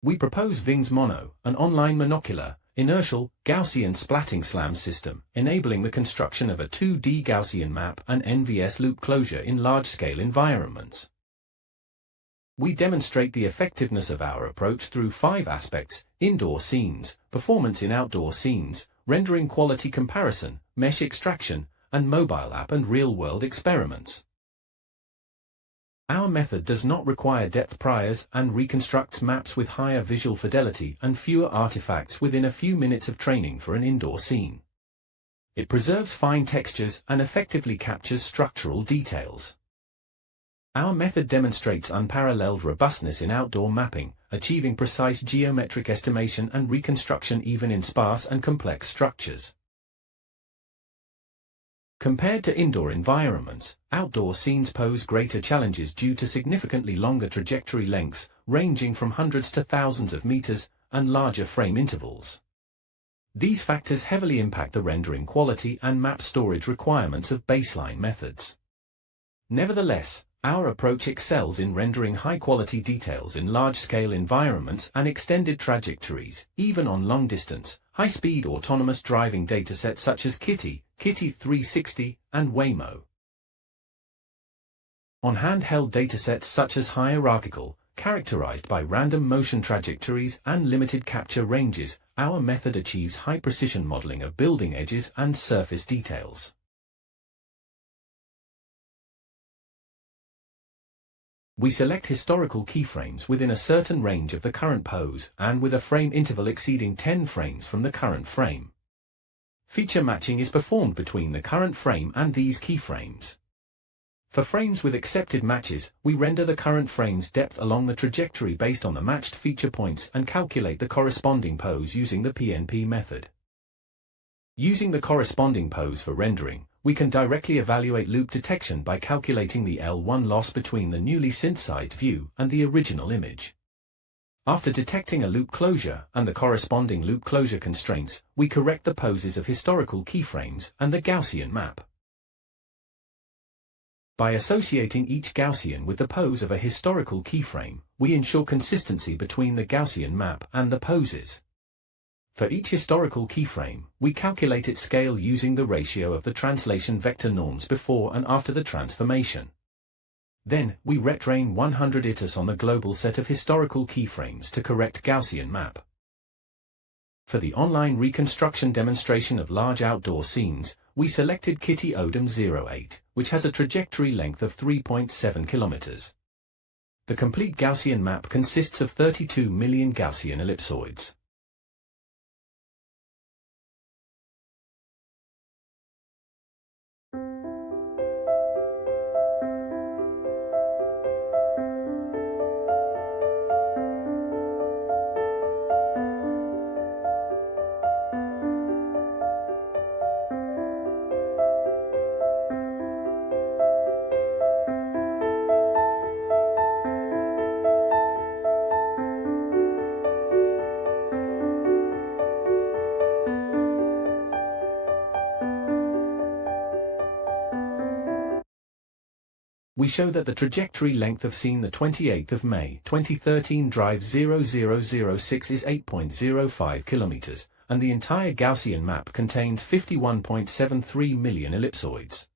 We propose VINGS-Mono, an online monocular, inertial, Gaussian splatting SLAM system, enabling the construction of a 2D Gaussian map and NVS loop closure in large-scale environments. We demonstrate the effectiveness of our approach through 5 aspects: indoor scenes, performance in outdoor scenes, rendering quality comparison, mesh extraction, and mobile app and real-world experiments. Our method does not require depth priors and reconstructs maps with higher visual fidelity and fewer artifacts within a few minutes of training for an indoor scene. It preserves fine textures and effectively captures structural details. Our method demonstrates unparalleled robustness in outdoor mapping, achieving precise geometric estimation and reconstruction even in sparse and complex structures. Compared to indoor environments, outdoor scenes pose greater challenges due to significantly longer trajectory lengths, ranging from hundreds to thousands of meters, and larger frame intervals. These factors heavily impact the rendering quality and map storage requirements of baseline methods. Nevertheless, our approach excels in rendering high-quality details in large-scale environments and extended trajectories, even on long-distance, high-speed autonomous driving datasets such as Kitty 360, and Waymo. On handheld datasets such as hierarchical, characterized by random motion trajectories and limited capture ranges, our method achieves high-precision modeling of building edges and surface details. We select historical keyframes within a certain range of the current pose and with a frame interval exceeding 10 frames from the current frame. Feature matching is performed between the current frame and these keyframes. For frames with accepted matches, we render the current frame's depth along the trajectory based on the matched feature points and calculate the corresponding pose using the PNP method. Using the corresponding pose for rendering, we can directly evaluate loop detection by calculating the L1 loss between the newly synthesized view and the original image. After detecting a loop closure and the corresponding loop closure constraints, we correct the poses of historical keyframes and the Gaussian map. By associating each Gaussian with the pose of a historical keyframe, we ensure consistency between the Gaussian map and the poses. For each historical keyframe, we calculate its scale using the ratio of the translation vector norms before and after the transformation. Then, we retrain 100 iters on the global set of historical keyframes to correct Gaussian map. For the online reconstruction demonstration of large outdoor scenes, we selected Kitty 08, which has a trajectory length of 3.7 kilometers. The complete Gaussian map consists of 32 million Gaussian ellipsoids. We show that the trajectory length of scene the 28th of May 2013 drive 0006 is 8.05 kilometers, and the entire Gaussian map contains 51.73 million ellipsoids.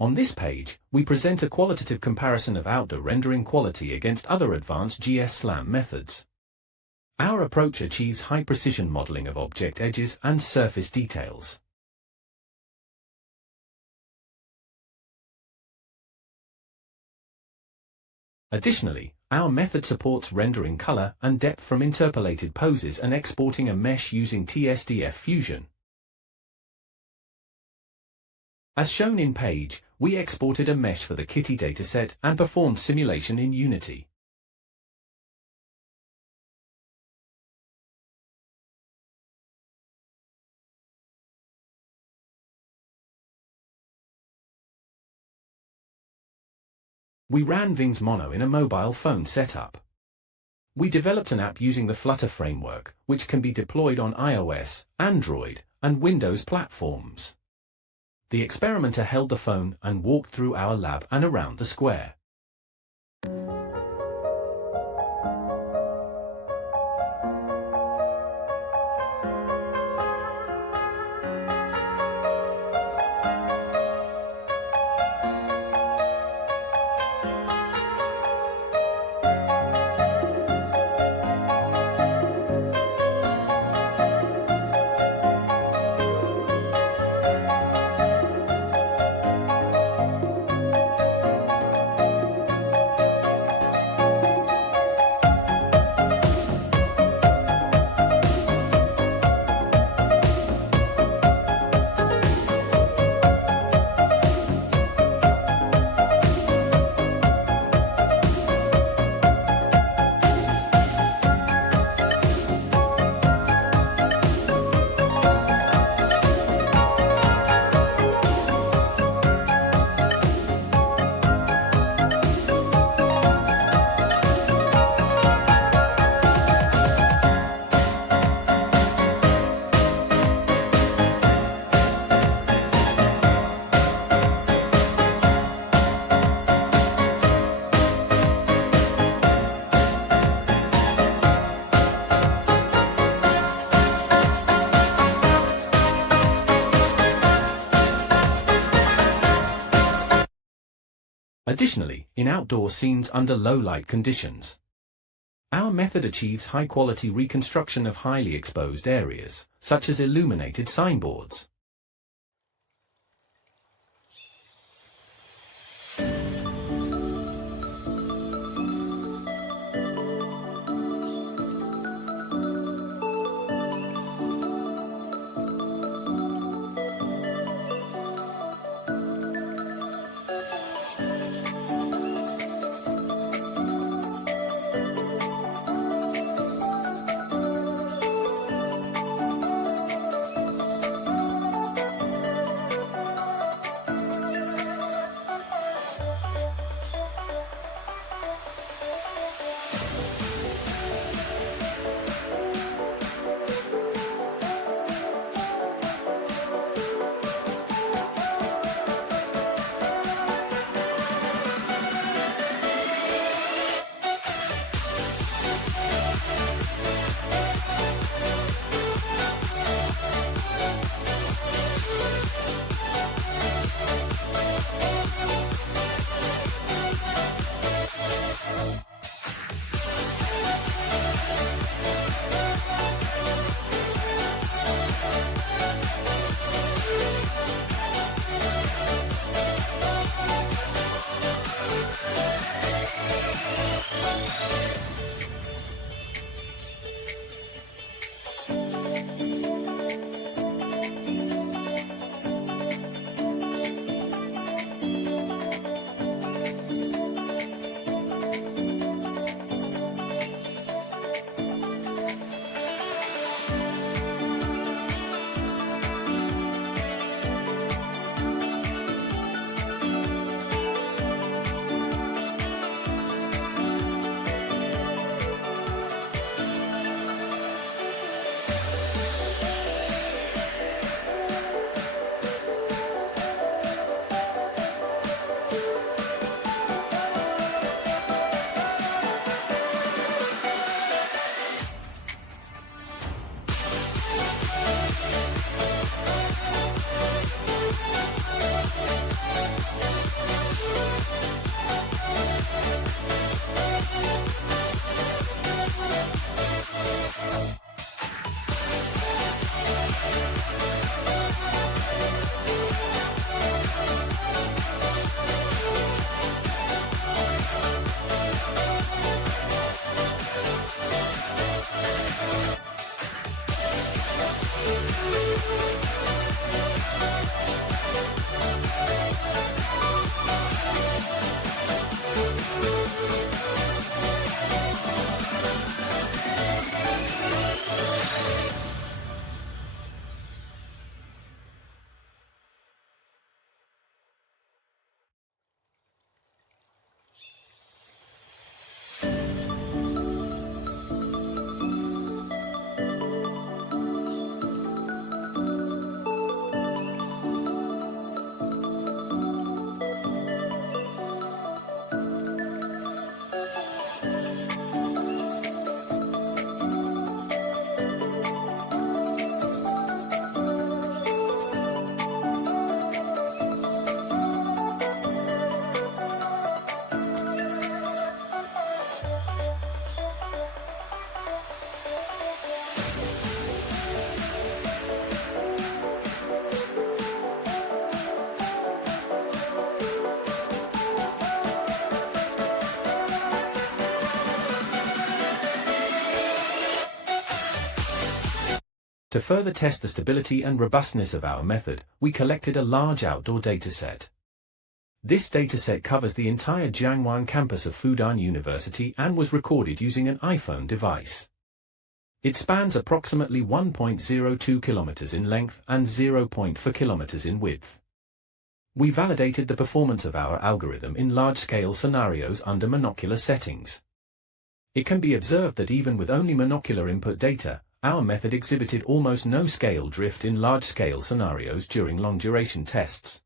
On this page, we present a qualitative comparison of outdoor rendering quality against other advanced GS-SLAM methods. Our approach achieves high-precision modeling of object edges and surface details. Additionally, our method supports rendering color and depth from interpolated poses and exporting a mesh using TSDF Fusion. As shown in Page, we exported a mesh for the Kitty dataset and performed simulation in Unity. We ran VINGS-Mono in a mobile phone setup. We developed an app using the Flutter framework, which can be deployed on iOS, Android, and Windows platforms. The experimenter held the phone and walked through our lab and around the square. Additionally, in outdoor scenes under low light conditions, our method achieves high-quality reconstruction of highly exposed areas, such as illuminated signboards. To further test the stability and robustness of our method, we collected a large outdoor dataset. This dataset covers the entire Jiangwan campus of Fudan University and was recorded using an iPhone device. It spans approximately 1.02 kilometers in length and 0.4 kilometers in width. We validated the performance of our algorithm in large-scale scenarios under monocular settings. It can be observed that even with only monocular input data, our method exhibited almost no scale drift in large-scale scenarios during long-duration tests.